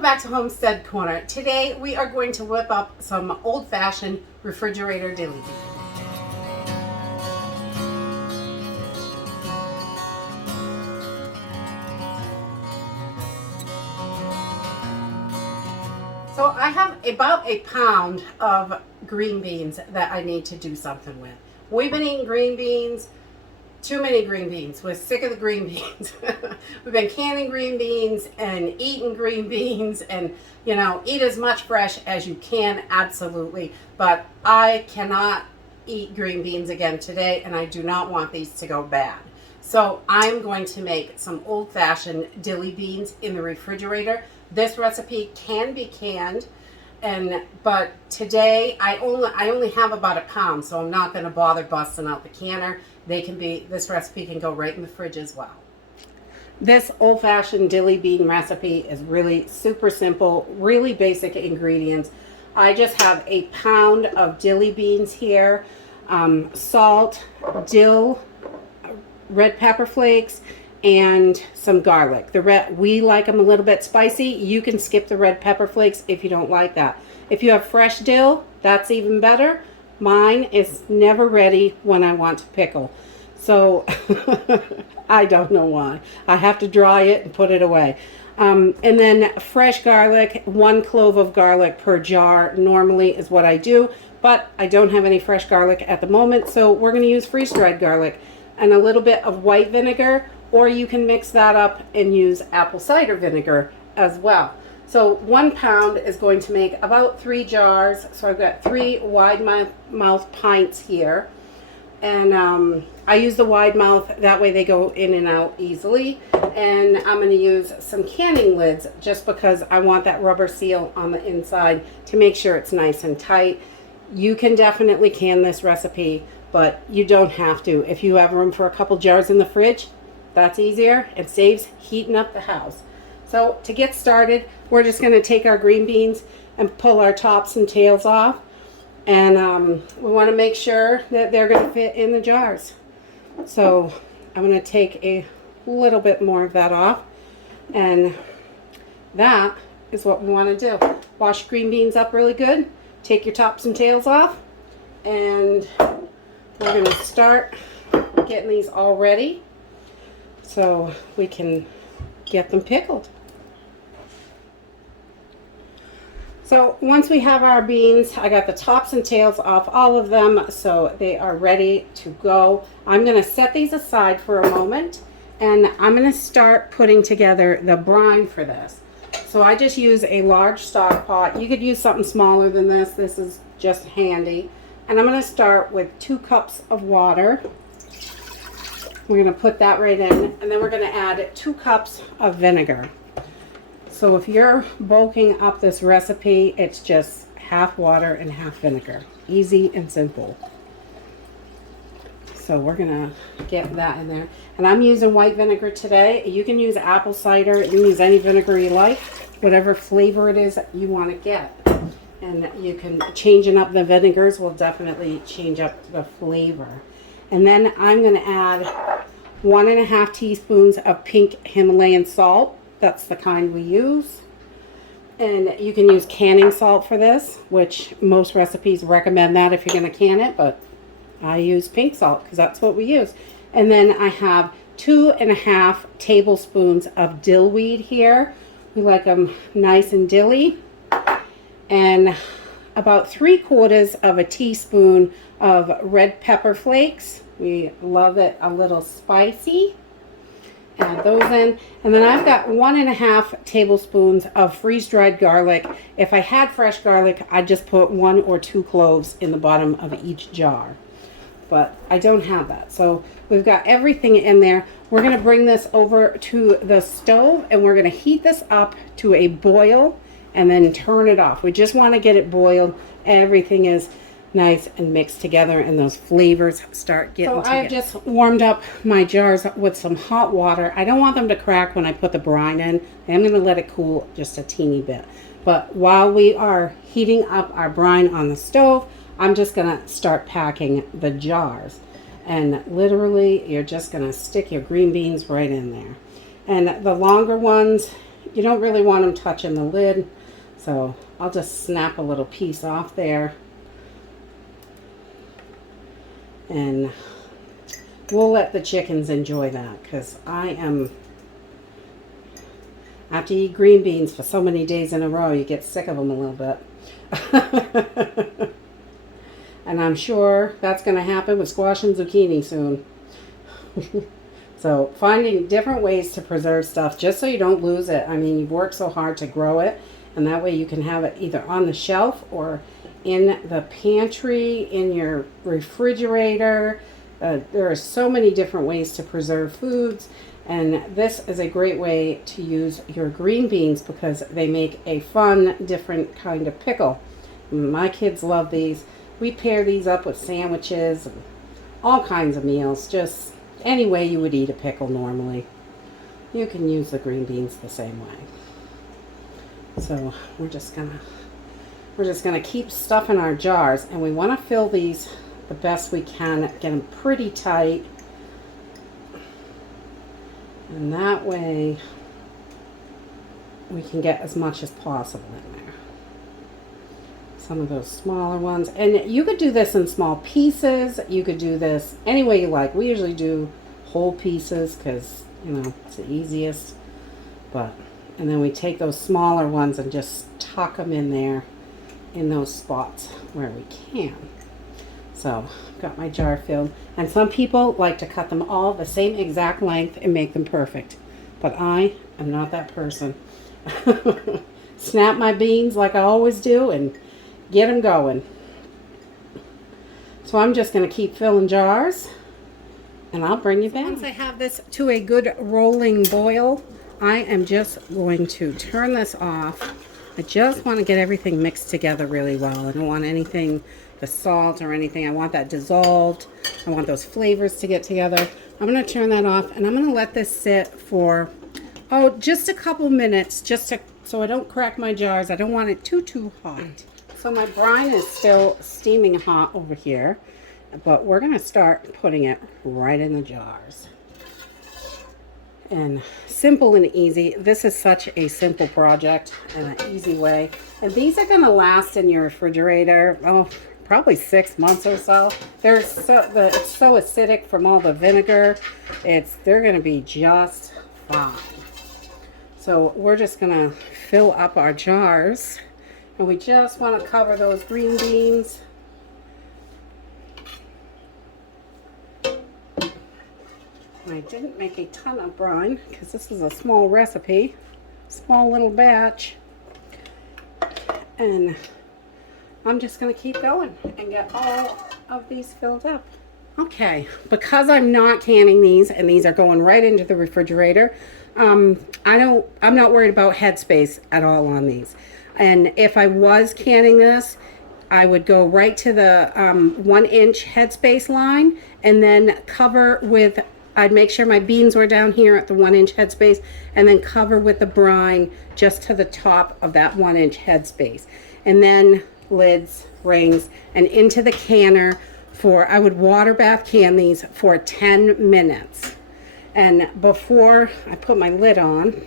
Welcome back to Homestead Corner. Today we are going to whip up some old-fashioned refrigerator dilly beans. So I have about a pound of green beans that I need to do something with. We've been eating green beans. Too many green beans. We're sick of the green beans. We've been canning green beans and eating green beans and, you know, eat as much fresh as you can, absolutely. But I cannot eat green beans again today, and I do not want these to go bad. So I'm going to make some old-fashioned dilly beans in the refrigerator. This recipe can be canned, but today I only have about a pound, so I'm not going to bother busting out the canner. This recipe can go right in the fridge as well. This old-fashioned dilly bean recipe is really super simple, really basic ingredients. I just have a pound of dilly beans here, salt, dill, red pepper flakes, and some garlic. We like them a little bit spicy. You can skip the red pepper flakes if you don't like that. If you have fresh dill, that's even better. Mine is never ready when I want to pickle. So I don't know why. I have to dry it and put it away. And then fresh garlic, 1 clove of garlic per jar normally is what I do. But I don't have any fresh garlic at the moment, so we're going to use freeze-dried garlic and a little bit of white vinegar, or you can mix that up and use apple cider vinegar as well. So 1 pound is going to make about 3 jars. So I've got 3 wide mouth pints here. And I use the wide mouth, that way they go in and out easily. And I'm going to use some canning lids just because I want that rubber seal on the inside to make sure it's nice and tight. You can definitely can this recipe, but you don't have to. If you have room for a couple jars in the fridge, that's easier. It saves heating up the house. So to get started, we're just going to take our green beans and pull our tops and tails off. And we want to make sure that they're going to fit in the jars. So I'm going to take a little bit more of that off. And that is what we want to do. Wash green beans up really good. Take your tops and tails off. And we're going to start getting these all ready so we can get them pickled. So once we have our beans, I got the tops and tails off all of them, so they are ready to go. I'm going to set these aside for a moment, and I'm going to start putting together the brine for this. So I just use a large stock pot. You could use something smaller than this. This is just handy. And I'm going to start with 2 cups of water. We're going to put that right in, and then we're going to add 2 cups of vinegar. So if you're bulking up this recipe, it's just half water and half vinegar. Easy and simple. So we're going to get that in there. And I'm using white vinegar today. You can use apple cider. You can use any vinegar you like, whatever flavor it is you want to get. And you can changing up the vinegars will definitely change up the flavor. And then I'm going to add 1.5 teaspoons of pink Himalayan salt. That's the kind we use. And you can use canning salt for this, which most recipes recommend that if you're going to can it, but I use pink salt because that's what we use. And then I have 2.5 tablespoons of dill weed here. We like them nice and dilly. And about 3/4 of a teaspoon of red pepper flakes. We love it a little spicy. Add those in. And then I've got 1.5 tablespoons of freeze-dried garlic. If I had fresh garlic, I'd just put 1 or 2 cloves in the bottom of each jar. But I don't have that. So we've got everything in there. We're going to bring this over to the stove, and we're going to heat this up to a boil and then turn it off. We just want to get it boiled. Everything is nice and mixed together, and those flavors start getting together. So I've just warmed up my jars with some hot water. I don't want them to crack when I put the brine in. I'm going to let it cool just a teeny bit. But while we are heating up our brine on the stove, I'm just going to start packing the jars. And literally, you're just going to stick your green beans right in there. And the longer ones, you don't really want them touching the lid. So I'll just snap a little piece off there. And we'll let the chickens enjoy that, because after you eat green beans for so many days in a row, you get sick of them a little bit. And I'm sure that's going to happen with squash and zucchini soon. So finding different ways to preserve stuff just so you don't lose it. I mean, you've worked so hard to grow it, and that way you can have it either on the shelf or in the pantry, in your refrigerator. There are so many different ways to preserve foods, and this is a great way to use your green beans because they make a fun, different kind of pickle. My kids love these. We pair these up with sandwiches and all kinds of meals, just any way you would eat a pickle normally. You can use the green beans the same way. So we're just gonna keep stuff in our jars, and we want to fill these the best we can, get them pretty tight, and that way we can get as much as possible in there. Some of those smaller ones, and you could do this in small pieces. You could do this any way you like. We usually do whole pieces because, you know, it's the easiest. And then we take those smaller ones and just tuck them in there in those spots where we can. So I've got my jar filled, and some people like to cut them all the same exact length and make them perfect, but I am not that person. Snap my beans like I always do and get them going. So I'm just going to keep filling jars, and I'll bring you back. Once I have this to a good rolling boil, I am just going to turn this off. I just want to get everything mixed together really well. I don't want anything, the salt or anything. I want that dissolved. I want those flavors to get together. I'm going to turn that off, and I'm going to let this sit for, just a couple minutes, so I don't crack my jars. I don't want it too hot. So my brine is still steaming hot over here, but we're going to start putting it right in the jars. And simple and easy. This is such a simple project and an easy way. And these are going to last in your refrigerator, probably 6 months or so. It's so acidic from all the vinegar. They're going to be just fine. So we're just going to fill up our jars. And we just want to cover those green beans. And I didn't make a ton of brine because this is a small recipe, small little batch. And I'm just going to keep going and get all of these filled up. Okay, because I'm not canning these and these are going right into the refrigerator, I'm not worried about headspace at all on these. And if I was canning this, I would go right to the 1-inch headspace line and then cover with, I'd make sure my beans were down here at the 1-inch headspace and then cover with the brine just to the top of that 1-inch headspace. And then lids, rings, and into the canner I would water bath can these for 10 minutes. And before I put my lid on,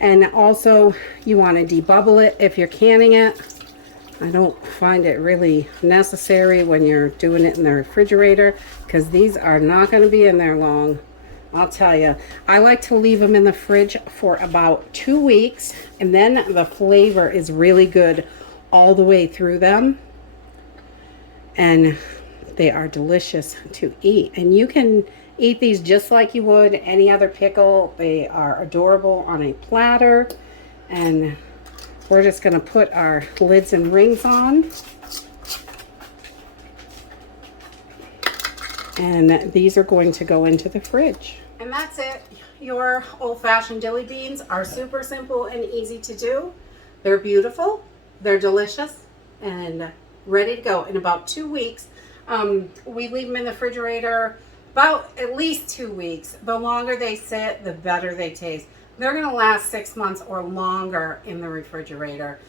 and also you want to debubble it if you're canning it. I don't find it really necessary when you're doing it in the refrigerator because these are not going to be in there long. I'll tell you, I like to leave them in the fridge for about 2 weeks, and then the flavor is really good all the way through them, and they are delicious to eat. And you can eat these just like you would any other pickle. They are adorable on a platter. And we're just going to put our lids and rings on. And these are going to go into the fridge. And that's it. Your old-fashioned dilly beans are super simple and easy to do. They're beautiful, they're delicious, and ready to go in about 2 weeks. We leave them in the refrigerator about at least 2 weeks. The longer they sit, the better they taste. They're going to last 6 months or longer in the refrigerator.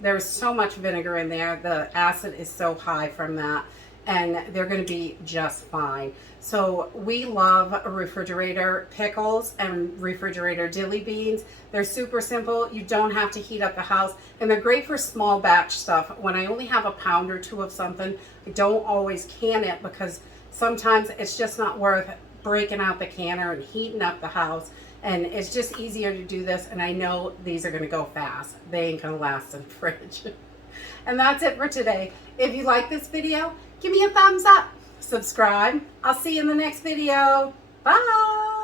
There's so much vinegar in there. The acid is so high from that. and they're going to be just fine. So we love refrigerator pickles and refrigerator dilly beans. They're super simple. You don't have to heat up the house, and they're great for small batch stuff. When I only have a pound or two of something, I don't always can it because sometimes it's just not worth breaking out the canner and heating up the house. And it's just easier to do this, and I know these are going to go fast. They ain't going to last in the fridge. And that's it for today. If you like this video, give me a thumbs up. Subscribe. I'll see you in the next video. Bye.